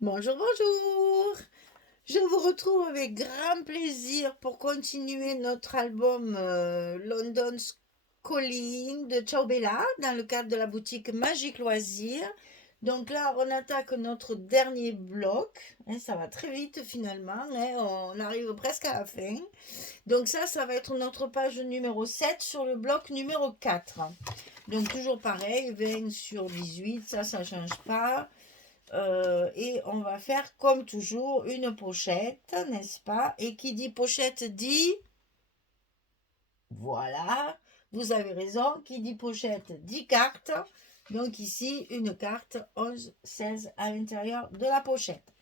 Bonjour, bonjour. Je vous retrouve avec grand plaisir pour continuer notre album London's Calling de Ciao Bella dans le cadre de la boutique Magique Loisirs. Donc là, on attaque notre dernier bloc. Hein, ça va très vite finalement. Hein, on arrive presque à la fin. Donc ça va être notre page numéro 7 sur le bloc numéro 4. Donc toujours pareil, 20 sur 18, ça ne change pas. Et on va faire comme toujours une pochette, n'est-ce pas? Et qui dit pochette dit, voilà, vous avez raison, qui dit pochette dit carte. Donc ici, une carte 11, 16 à l'intérieur de la pochette.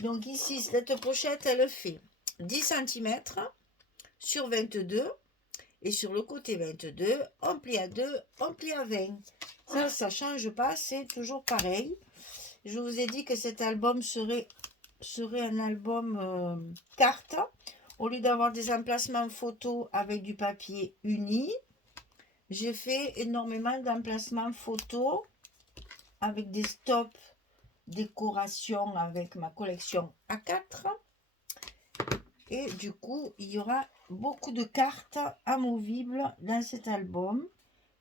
Donc ici, cette pochette, elle fait 10 cm sur 22. Et sur le côté 22, on plie à 2, on plie à 20. Ça ne change pas, c'est toujours pareil. Je vous ai dit que cet album serait un album carte. Au lieu d'avoir des emplacements photos avec du papier uni, j'ai fait énormément d'emplacements photos avec des stops décoration avec ma collection A4. Et du coup, il y aura beaucoup de cartes amovibles dans cet album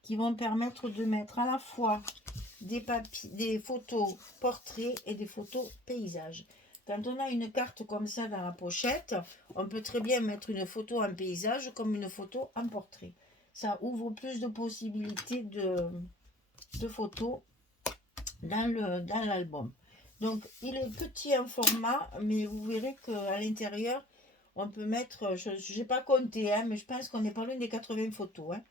qui vont permettre de mettre à la fois des photos portraits et des photos paysages. Quand on a une carte comme ça dans la pochette, on peut très bien mettre une photo en paysage comme une photo en portrait. Ça ouvre plus de possibilités de photos dans l'album. Donc, il est petit en format, mais vous verrez qu'à l'intérieur, on peut mettre, je n'ai pas compté, hein, mais je pense qu'on n'est pas loin des 80 photos. Hein.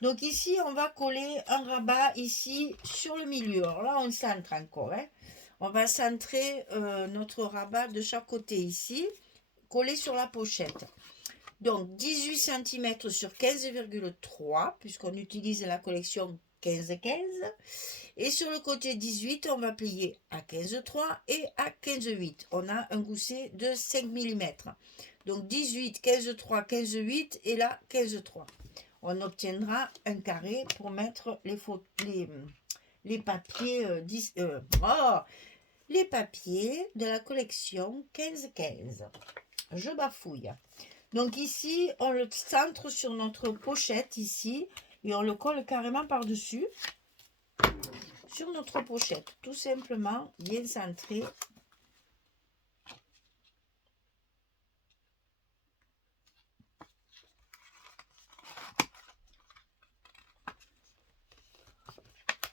Donc ici, on va coller un rabat ici sur le milieu. Alors là, on centre encore. Hein. On va centrer notre rabat de chaque côté ici, collé sur la pochette. Donc 18 cm sur 15,3, puisqu'on utilise la collection 15-15. Et sur le côté 18, on va plier à 15,3 et à 15,8. On a un gousset de 5 mm. Donc 18, 15,3, 15,8 et là 15,3. On obtiendra un carré pour mettre les papiers les papiers de la collection 15-15. Je bafouille. Donc ici, on le centre sur notre pochette ici et on le colle carrément par-dessus sur notre pochette. Tout simplement, bien centré.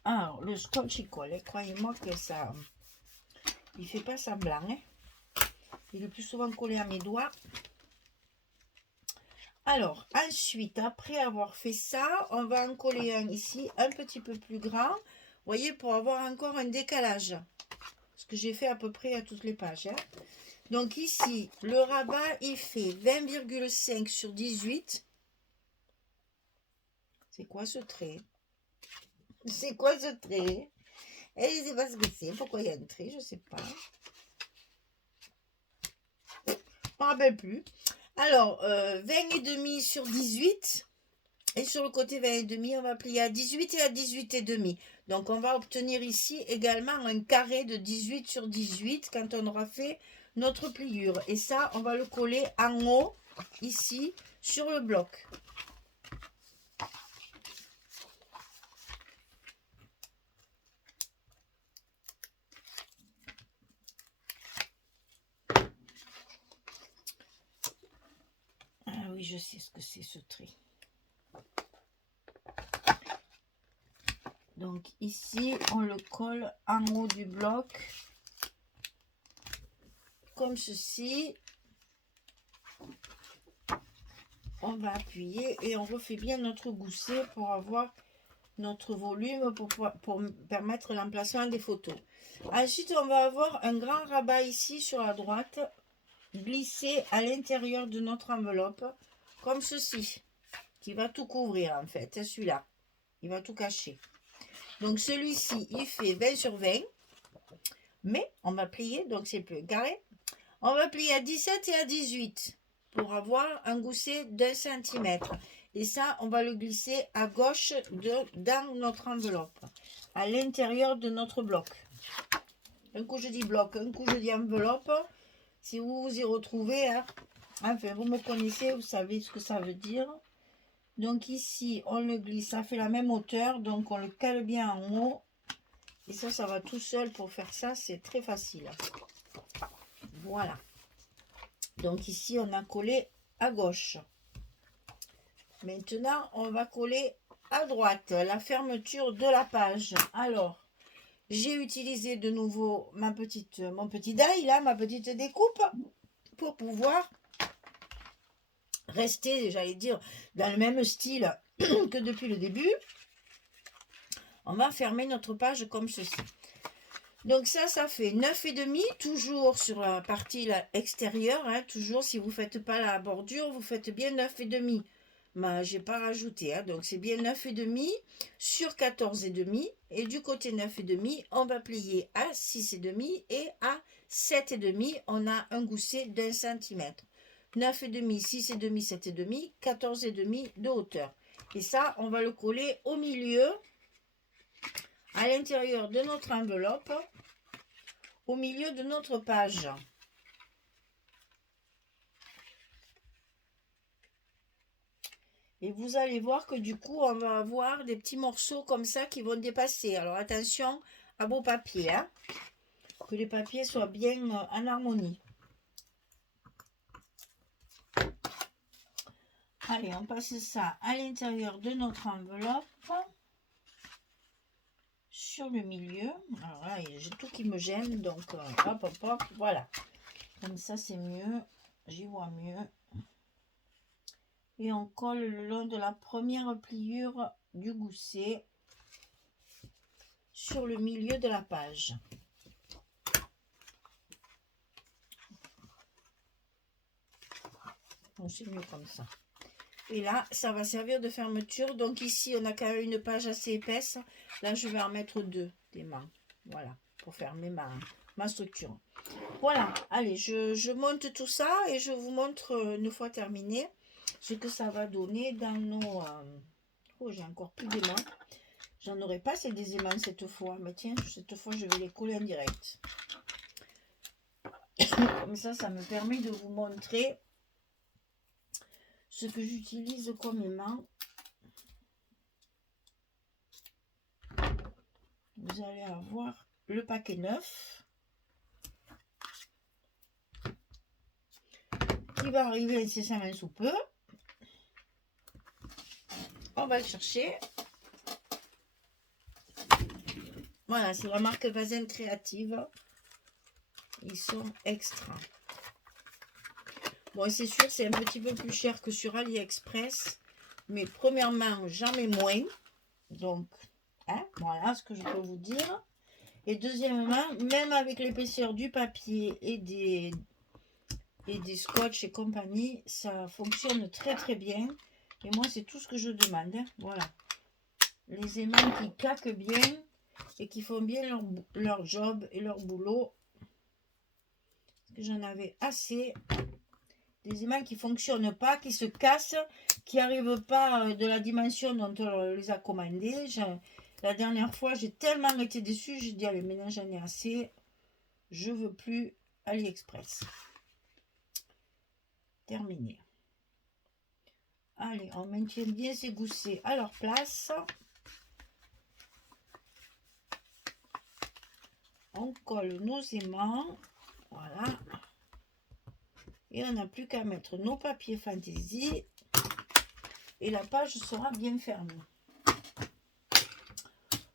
Alors, le scotch il colle, croyez-moi que ça, il fait pas semblant. Hein. Il est plus souvent collé à mes doigts. Alors, ensuite, après avoir fait ça, on va en coller un ici, un petit peu plus grand. Vous voyez, pour avoir encore un décalage. Ce que j'ai fait à peu près à toutes les pages. Hein. Donc ici, le rabat, il fait 20,5 sur 18. C'est quoi ce trait? C'est quoi ce trait? Et je ne sais pas ce que c'est. Pourquoi il y a un trait? Je ne sais pas. Je ne me rappelle plus. Alors, 20,5 sur 18. Et sur le côté 20,5, on va plier à 18 et à 18,5. Donc, on va obtenir ici également un carré de 18 sur 18 quand on aura fait notre pliure. Et ça, on va le coller en haut, ici, sur le bloc. Ah oui, je sais ce que c'est ce trait. Donc ici, on le colle en haut du bloc, comme ceci. On va appuyer et on refait bien notre gousset pour avoir notre volume pour permettre l'emplacement des photos. Ensuite, on va avoir un grand rabat ici sur la droite, glissé à l'intérieur de notre enveloppe, comme ceci, qui va tout couvrir en fait, celui-là. Il va tout cacher. Donc celui-ci, il fait 20 sur 20, mais on va plier, donc c'est plus un carré. On va plier à 17 et à 18 pour avoir un gousset d'1 cm. Et ça, on va le glisser à gauche dans notre enveloppe, à l'intérieur de notre bloc. Un coup je dis bloc, un coup je dis enveloppe. Si vous vous y retrouvez, hein. Enfin, vous me connaissez, vous savez ce que ça veut dire. Donc ici, on le glisse, ça fait la même hauteur, donc on le cale bien en haut. Et ça va tout seul pour faire ça, c'est très facile. Voilà. Donc ici, on a collé à gauche. Maintenant, on va coller à droite, la fermeture de la page. Alors, j'ai utilisé de nouveau mon petit die, là, ma petite découpe, pour pouvoir rester, j'allais dire, dans le même style que depuis le début. On va fermer notre page comme ceci. Donc ça fait 9,5, toujours sur la partie extérieure, hein, toujours si vous ne faites pas la bordure, vous faites bien 9,5. Mais je n'ai pas rajouté, hein, donc c'est bien 9,5 sur 14,5. Et du côté 9,5, on va plier à 6,5 et à 7,5, on a un gousset d'1 cm. 9,5, 6,5, 7,5, 14,5 de hauteur. Et ça, on va le coller au milieu, à l'intérieur de notre enveloppe, au milieu de notre page. Et vous allez voir que du coup, on va avoir des petits morceaux comme ça qui vont dépasser. Alors attention à vos papiers, hein, que les papiers soient bien en harmonie. Allez, on passe ça à l'intérieur de notre enveloppe, sur le milieu. Alors là, j'ai tout qui me gêne, donc hop, hop, hop, voilà. Comme ça, c'est mieux, j'y vois mieux. Et on colle le long de la première pliure du gousset sur le milieu de la page. Bon, c'est mieux comme ça. Et là, ça va servir de fermeture. Donc ici, on a quand même une page assez épaisse. Là, je vais en mettre 2 des mains. Voilà, pour fermer ma structure. Voilà, allez, je monte tout ça et je vous montre, une fois terminé, ce que ça va donner dans nos... Oh, j'ai encore plus d'aimants. J'en aurai pas ces des aimants cette fois. Mais tiens, cette fois, je vais les coller en direct. Comme ça me permet de vous montrer ce que j'utilise comme aimant. Vous allez avoir le paquet neuf qui va arriver incessamment sous peu. On va le chercher. Voilà, c'est la marque Vazen Créative. Ils sont extra. Bon, c'est sûr, c'est un petit peu plus cher que sur AliExpress. Mais premièrement, jamais moins. Donc, hein, voilà ce que je peux vous dire. Et deuxièmement, même avec l'épaisseur du papier et des scotch et compagnie, ça fonctionne très très bien. Et moi, c'est tout ce que je demande. Hein. Voilà. Les aimants qui claquent bien et qui font bien leur job et leur boulot. Parce que j'en avais assez. Des aimants qui ne fonctionnent pas, qui se cassent, qui n'arrivent pas de la dimension dont on les a commandés. La dernière fois, j'ai tellement été déçue, j'ai dit, allez, maintenant j'en ai assez. Je ne veux plus AliExpress. Terminé. Allez, on maintient bien ces goussets à leur place. On colle nos aimants. Voilà. Et on n'a plus qu'à mettre nos papiers fantaisie. Et la page sera bien fermée.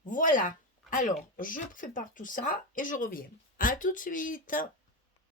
Voilà. Alors, je prépare tout ça et je reviens. À tout de suite.